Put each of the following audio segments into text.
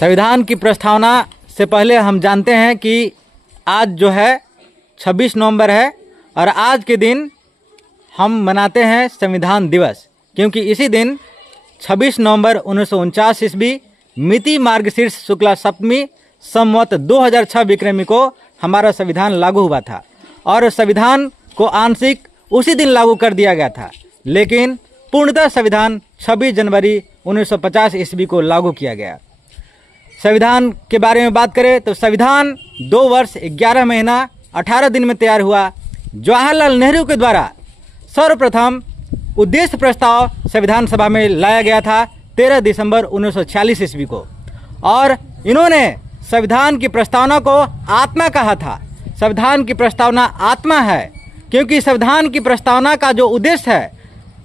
संविधान की प्रस्तावना से पहले हम जानते हैं कि आज जो है 26 नवंबर है और आज के दिन हम मनाते हैं संविधान दिवस, क्योंकि इसी दिन 26 नवंबर 1949 ईस्वी मिति मार्गशीर्ष शुक्ला सप्तमी संवत 2006 विक्रमी को हमारा संविधान लागू हुआ था और संविधान को आंशिक उसी दिन लागू कर दिया गया था, लेकिन पूर्णतः संविधान 26 जनवरी 1950 ईस्वी को लागू किया गया। संविधान के बारे में बात करें तो संविधान 2 वर्ष 11 महीना 18 दिन में तैयार हुआ। जवाहरलाल नेहरू के द्वारा सर्वप्रथम उद्देश्य प्रस्ताव संविधान सभा में लाया गया था 13 दिसंबर 1946 ईस्वी को, और इन्होंने संविधान की प्रस्तावना को आत्मा कहा था। संविधान की प्रस्तावना आत्मा है, क्योंकि संविधान की प्रस्तावना का जो उद्देश्य है,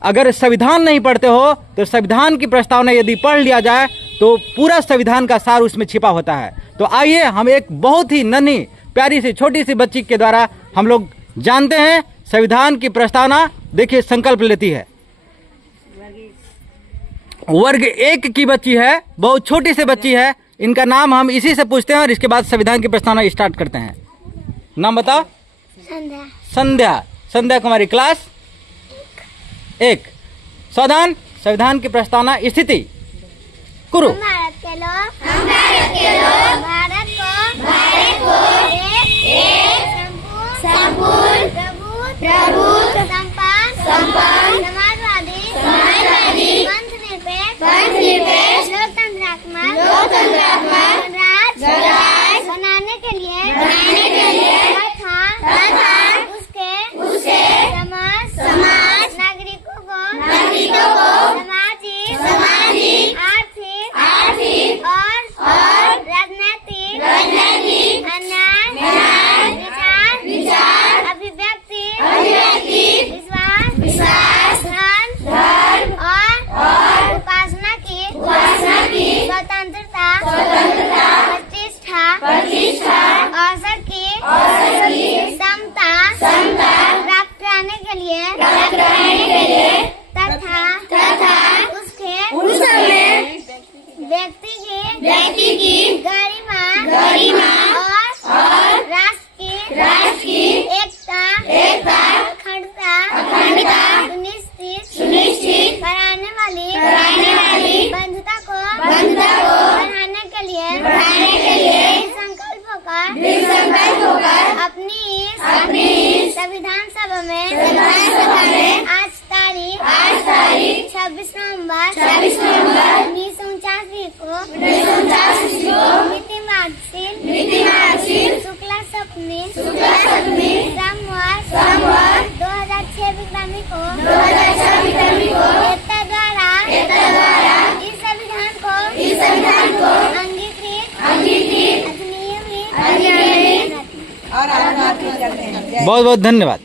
अगर संविधान नहीं पढ़ते हो तो संविधान की प्रस्तावना यदि पढ़ लिया जाए तो पूरा संविधान का सार उसमें छिपा होता है। तो आइए हम एक बहुत ही नन्ही प्यारी सी छोटी सी बच्ची के द्वारा हम लोग जानते हैं संविधान की प्रस्तावना। देखिए संकल्प लेती है। वर्ग 1 की बच्ची है, बहुत छोटी सी बच्ची है। इनका नाम हम इसी से पूछते हैं और इसके बाद संविधान की प्रस्तावना स्टार्ट करते हैं। नाम बताओ। संध्या। संध्या। संध्या कुमारी, क्लास 1। सावधान। संविधान की प्रस्तावना स्थिति कुरु। हम भारत के लोग भारत को एक संपूर्ण प्रभुत्व संपन्न समाजवादी धर्मनिरपेक्ष लोकतंत्रात्मक राज्य बनाने के लिए तथा उसके समाज नागरिकों को सामाजिक आर्थिक और राजनीतिक अन्याय विचार अभिव्यक्ति विश्वास धर्म और उपासना की स्वतंत्रता प्रतिष्ठा अवसर की समता प्राप्त कराने के लिए तथा उसके व्यक्ति की गरिमा और राष्ट्र की एकता अखंडता सुनिश्चित कराने वाली बंधुता को बढ़ाने के लिए दृढ़ संकल्प होकर अपनी संविधान सभा में आज तारीख 26 नवंबर 1949 को मिति मार्गशीर्ष शुक्ला सप्तमी संवत 2006 विक्रमी को एकता द्वारा इस संविधान को अंगीकृत बहुत बहुत धन्यवाद।